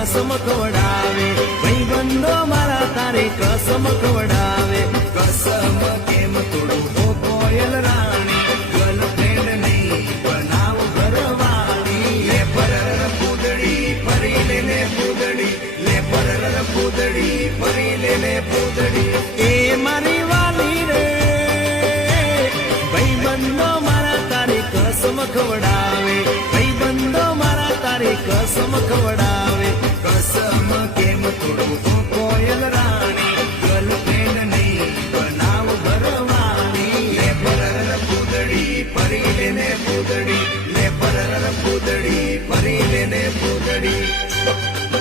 કસમ ખવડાવે ભાઈબંધો મારા તારે કસમ ખવડાવે કસમ કેમ તોડું હો કોયલ રાણી ગર્લફ્રેન્ડ નહીં બનાવ ઘરવાળી લે પરર પૂદડી ફરી લેને પૂદડી લે પરર પૂદડી ફરી લેને પૂદડી એ મારી વાલી રે ભાઈબંધો મારા તારે કસમ ખવડાવે ભાઈબંધો મારા તારે કસમ ખવડાવે